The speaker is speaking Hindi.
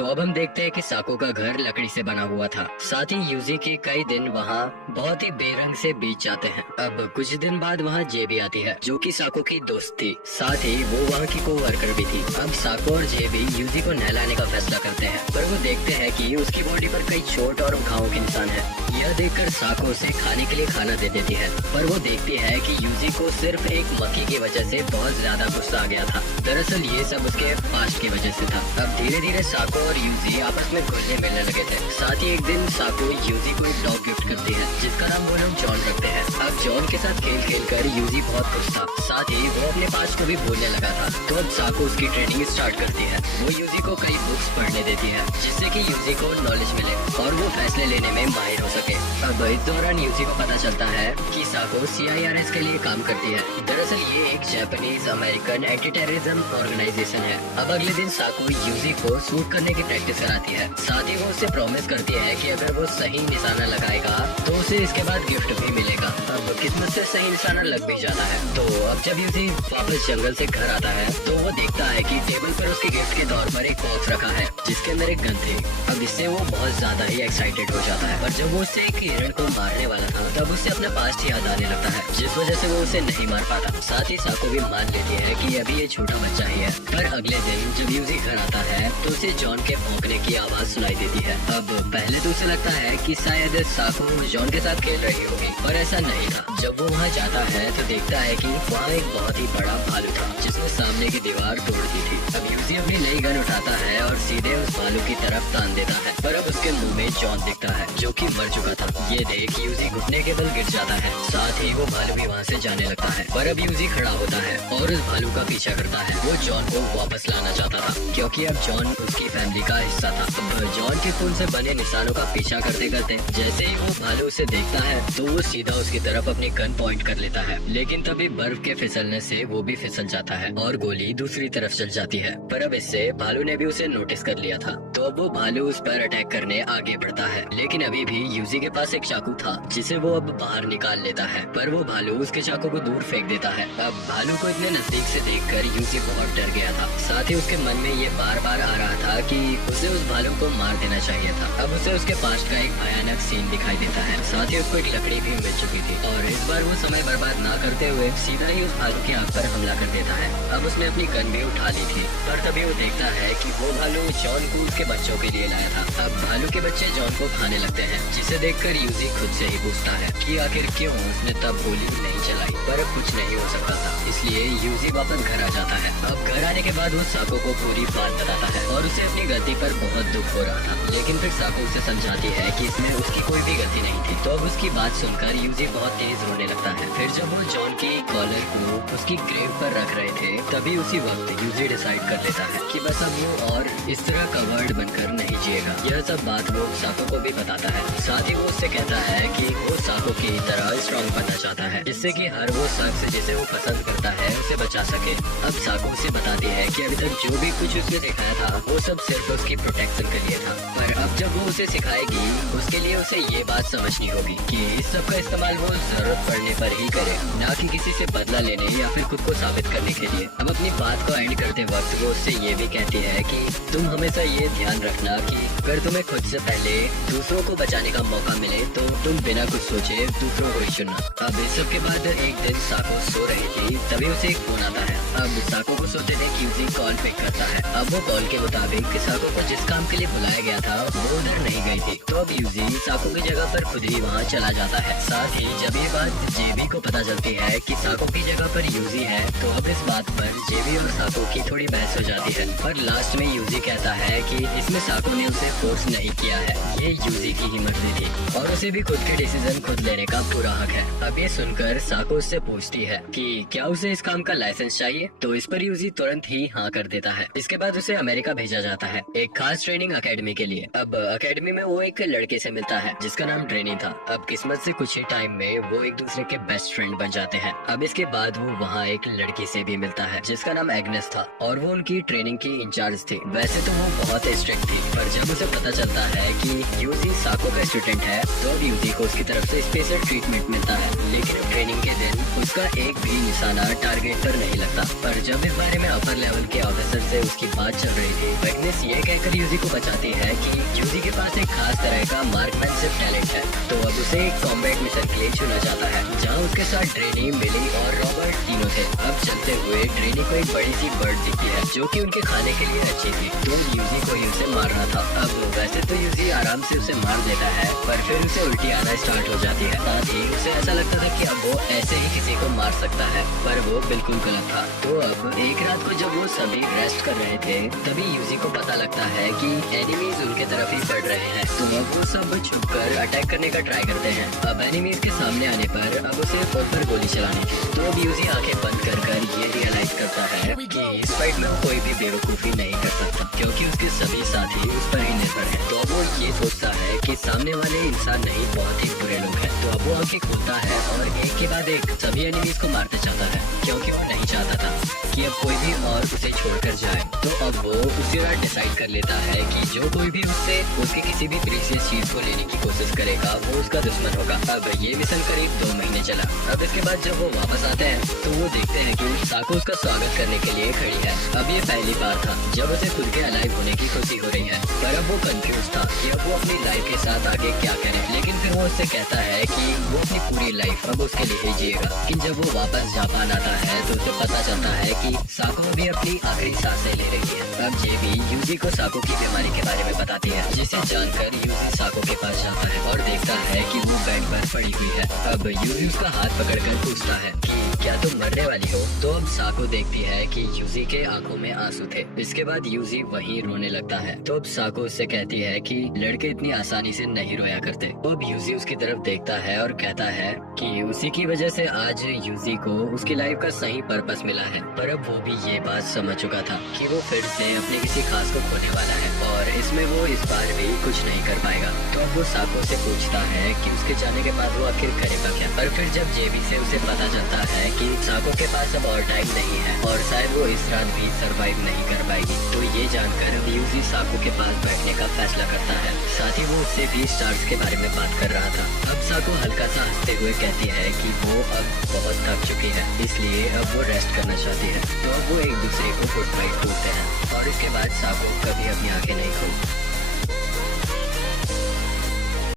तो अब हम देखते हैं कि साको का घर लकड़ी से बना हुआ था। साथ ही यूजी के कई दिन वहाँ बहुत ही बेरंग से बीत जाते हैं। अब कुछ दिन बाद वहाँ जेबी आती है जो कि साको की दोस्त थी, साथ ही वो वहाँ की को वर्कर भी थी। अब साको और जेबी यूजी को नहलाने का फैसला करते हैं, पर वो देखते हैं कि उसकी बॉडी पर कई चोट और घावों के निशान है। यह देखकर साको उसे खाने के लिए खाना दे देती है, पर वो देखती है कि यूजी को सिर्फ एक मक्खी की वजह से बहुत ज्यादा गुस्सा आ गया था। दरअसल ये सब उसके पास्ट की वजह से था। अब धीरे धीरे साको और यूजी आपस में घुलने मिलने लगे थे। साथ ही एक दिन साको यूजी को एक डॉग गिफ्ट करती है जिसका नाम वो लोग जॉन रखते हैं। अब जॉन के साथ खेल खेल कर यूजी बहुत खुश था, साथ ही वो अपने पास्ट को भी भूलने लगा था। तो अब साको उसकी ट्रेनिंग स्टार्ट करती है। वो यूजी को कई बुक्स पढ़ने देती है जिससे कि यूजी को नॉलेज मिले और वो फैसले लेने में माहिर हो सके। अब इस दौरान यूजी को पता चलता है कि साको CIRS के लिए काम करती है। दरअसल ये एक Japanese American anti terrorism organisation है। अब अगले दिन साको यूजी को शूट करने की प्रैक्टिस कराती है। साथ ही वो उसे प्रॉमिस करती है कि अगर वो सही निशाना लगाएगा तो उसे इसके बाद गिफ्ट भी मिलेगा। अब किस्मत से सही निशाना लग भी जाता है। तो अब जब यूजी वापस जंगल से घर आता है तो वो देखता है कि टेबल पर उसके गिफ्ट के तौर पर एक बॉक्स रखा है जिसके अंदर एक गन थी। अब इससे वो बहुत ज्यादा ही एक्साइटेड हो जाता है, पर जब वो उससे एक हिरण को मारने वाला था तब उससे अपना पास्ट याद आने लगता है, जिस वजह से वो उसे नहीं मार पाता। साथ ही साको भी मान लेती है कि अभी ये छोटा बच्चा ही है। पर अगले दिन जब यूजी घर आता है तो उसे जॉन के भौंकने की आवाज सुनाई देती है। अब पहले तो उसे लगता है कि शायद साको जॉन के साथ खेल रही होगी, पर ऐसा नहीं था। जब वो वहाँ जाता है तो देखता है कि वहाँ एक बहुत ही बड़ा भालू था जिसने सामने की दीवार तोड़ दी थी। अब यूजी अपनी नई गन उठाता है और सीधे उस भालू की तरफ तान देता है, पर अब उसके मुंह में जॉन दिखता है जो कि मर चुका था। ये देख यूजी घुटने के बल गिर जाता है। साथ ही वो भालू भी वहाँ से जाने लगता है, पर अब यूजी खड़ा होता है और उस भालू का पीछा करता है। वो जॉन को वापस लाना चाहता था क्योंकि अब जॉन उसकी फैमिली का हिस्सा था। अब जॉन के खून से बने निशानों का पीछा करते करते जैसे ही वो भालू उसे देखता है तो वो सीधा उसकी तरफ अपनी गन पॉइंट कर लेता है। लेकिन तभी बर्फ के फिसलने से वो भी फिसल जाता है और गोली दूसरी तरफ चल जाती है। पर अब इससे भालू ने भी उसे नोटिस कर लिया था, तो अब वो भालू उस पर अटैक करने आगे बढ़ता है। लेकिन अभी भी यूजी के पास एक चाकू था जिसे वो अब बाहर निकाल लेता है, पर वो भालू उसके चाकू को दूर फेंक देता है। अब भालू को इतने नजदीक से देखकर यूजी बहुत डर गया था। साथ ही उसके मन में ये बार बार आ रहा था कि उसे उस भालू को मार देना चाहिए था। अब उसे उसके पास्ट का एक भयानक सीन दिखाई देता है। साथ ही उसको एक लकड़ी भी मिल चुकी थी और इस बार वो समय बर्बाद ना करते हुए सीधा ही उस भालू की आंख पर हमला कर देता है। अब उसने अपनी गन भी उठा ली थी, पर तभी वो देखता है कि वो भालू जॉन को उसके बच्चों के लिए लाया था। अब भालू के बच्चे जॉन को खाने लगते हैं, जिसे देखकर यूजी खुद से ही पूछता है कि आखिर क्यों उसने तब गोली नहीं चलाई, पर अब कुछ नहीं हो सकता था। इसलिए यूजी वापस घर आ जाता है। अब घर आने के बाद वो साको को पूरी बात बताता है और उसे अपनी गलती पर बहुत दुख हो रहा था। लेकिन फिर साको उसे समझाती है कि इसमें उसकी कोई भी गलती नहीं थी। तो अब उसकी बात सुनकर यूजी बहुत तेज रोने लगता है। फिर जब वो जॉन की कॉलर को उसकी ग्रेव पर रख रहे थे तभी उसी वक्त यूजी डिसाइड कर लेता है कि बस अब वो और इस तरह कवर्ड बनकर नहीं जिएगा। यह सब बात वो साको को भी बताता है। साथ ही वो उससे कहता है कि वो साको की तरह स्ट्रॉन्ग बनना चाहता है, जिससे कि हर वो शख्स जिसे वो पसंद करता है उसे बचा सके। अब साको उसे बताती है कि अभी तक जो भी कुछ उसने दिखाया था वो सब सिर्फ उसकी प्रोटेक्शन के लिए था, पर अब जब वो उसे सिखाएगी उसके लिए उसे ये बात समझनी होगी कि इस सब का इस्तेमाल वो जरूरत पड़ने पर ही करे, ना कि किसी से बदला लेने या फिर खुद को साबित करने के लिए। अब अपनी बात को एंड करते वक्त वो उससे ये भी कहती है कि तुम हमेशा ये ध्यान रखना कि अगर तुम्हें खुद से पहले दूसरों को बचाने का मौका मिले तो तुम बिना कुछ सोचे दूसरों को ही चुनना। अब इस सब के बाद एक दिन साको सो रही थी, तभी उसे एक फोन आता है। अब साको को सोते देख यूजी कॉल पिक करता है। अब वो कॉल के मुताबिक साको को जिस काम के लिए बुलाया गया था वो उधर नहीं गई थी, तो अब यूजी साको की जगह पर खुद ही वहाँ चला जाता है। साथ ही जब ये बात जेबी को पता चलती है कि साको की जगह पर यूजी है तो अब इस बात पर जेबी और साको की थोड़ी बहस हो जाती है। पर लास्ट में यूजी कहता है कि इसमें साको ने उसे फोर्स नहीं किया है, ये यूजी की ही मर्जी थी और उसे भी खुद के डिसीजन खुद लेने का पूरा हक है। अब ये सुनकर साको उससे पूछती है कि क्या उसे इस काम का लाइसेंस चाहिए, तो इस पर यूजी तुरंत ही हाँ कर देता है। इसके बाद उसे अमेरिका भेजा जाता है एक खास ट्रेनिंग अकेडमी के लिए। अब अकेडमी में वो एक लड़के से मिलता है जिसका नाम ड्रेनी था। अब किस्मत से कुछ ही टाइम में वो एक दूसरे के बेस्ट फ्रेंड बन जाते हैं। अब इसके बाद वो वहाँ एक लड़की से भी मिलता है जिसका नाम एग्नेस था और वो उनकी ट्रेनिंग की इंचार्ज थी। वैसे तो वो बहुत स्ट्रिक्ट थी, पर जब उसे पता चलता है कि यूजी साको का स्टूडेंट है तो अब यूजी को उसकी तरफ से स्पेशल ट्रीटमेंट मिलता है। लेकिन ट्रेनिंग के दिन उसका एक भी निशाना टारगेट पर नहीं लगता। पर जब इस बारे में अपर लेवल के ऑफिसर से उसकी बात चल रही थी, जेनिस ये कहकर यूजी को बचाती है कि यूजी के पास एक खास तरह का मार्कमैनशिप टैलेंट है। तो अब उसे एक कॉम्बैट मिशन के लिए चुना जाता है, जहाँ उसके साथ ड्रेनी, मिली और रॉबर्ट तीनों थे। अब चलते हुए ड्रेनी को एक बड़ी सी बर्ड दिखती है जो कि उनके खाने के लिए अच्छी थी। तो यूजी को ही उसे मारना था। अब वैसे तो यूजी आराम से उसे मार देता है, पर फिर उसे उल्टी आना स्टार्ट हो जाती है। साथ ही उसे ऐसा लगता था कि अब वो ऐसे ही किसी को मार सकता है, पर वो बिल्कुल गलत था। तो अब एक रात को जब वो सभी रेस्ट कर रहे थे, तभी यूजी को पता लगता है कि एनिमीज उनके तरफ ही बढ़ रहे हैं। तो अब वो सब छुपकर अटैक करने का ट्राई करते हैं। अब एनिमीज के सामने आने पर अब उसे उन पर गोली चलानी थी। तो अब यूजी आंखें बंद कर ये रियलाइज करता है कि इस फाइट में वो कोई भी बेवकूफी नहीं कर सकता, क्योंकि उसके सभी साथी उस पर ही निर्भर हैं। तो अब वो ये सोचता है कि सामने वाले इंसान नहीं, बहुत ही बुरे लोग हैं। तो अब वो आंखें खोलता है और एक के बाद एक सभी एनिमीज को मारते चाहता है, क्योंकि वो नहीं चाहता था कि अब कोई भी और उसे छोड़कर जाए। तो अब वो उसी रात डिसाइड कर लेता है कि जो कोई भी उससे उसकी किसी भी प्रीशियस चीज को लेने की कोशिश करेगा वो उसका दुश्मन होगा। अब ये मिशन करीब 2 महीने चला। अब इसके बाद जब वो वापस आते हैं तो वो देखते हैं कि साको उसका स्वागत करने के लिए खड़ी है। अब ये पहली बार था जब उसे खुद के अलाइव होने की खुशी हो रही है, पर अब वो कंफ्यूज था कि अब वो अपनी लाइफ के साथ आगे क्या करे। लेकिन फिर वो उससे कहता है कि वो अपनी पूरी लाइफ अब उसके लिए ही जिएगा। लेकिन जब वो वापस जापान आता है तो उसे पता चलता है कि साको भी अपनी आखिरी सांसें ले रही है। अब जेबी यूजी को साको की बीमारी के बारे में बताती है, जिसे जानकर यूजी साको के पास जाता है और देखता है कि वो बेड पर पड़ी हुई है। अब यूजी उसका हाथ पकड़कर पूछता है कि क्या तुम मरने वाली हो? तो अब साको देखती है कि यूजी के आंखों में आंसू थे। इसके बाद यूजी वहीं रोने लगता है। तो अब साको उससे कहती है कि लड़के इतनी आसानी से नहीं रोया करते। तो अब यूजी उसकी तरफ देखता है और कहता है कि उसी की वजह से आज यूजी को उसकी लाइफ का सही पर्पस मिला है। पर अब वो भी ये बात समझ चुका था कि वो फिर से अपने किसी खास को खोने वाला है और इसमें वो इस बार भी कुछ नहीं कर पाएगा। तो अब वो साको से पूछता है कि उसके जाने के बाद वो आखिर करेगा क्या। पर फिर जब जेबी से उसे पता चलता है कि साको के पास अब और टाइम नहीं है और शायद वो इस रात भी सरवाइव नहीं कर पाएगी, तो ये जानकर अब यूजी साको के पास बैठने का फैसला करता है। साथ ही वो उससे भी स्टार्स के बारे में बात कर रहा था। अब साको हल्का सा हंसते हुए कहती है कि वो अब बहुत थक चुकी है, इसलिए अब वो रेस्ट करना चाहती है। तो अब वो एक दूसरे को गुड बाय बोलते हैं और इसके बाद साको कभी अपनी आंखें नहीं खोलती।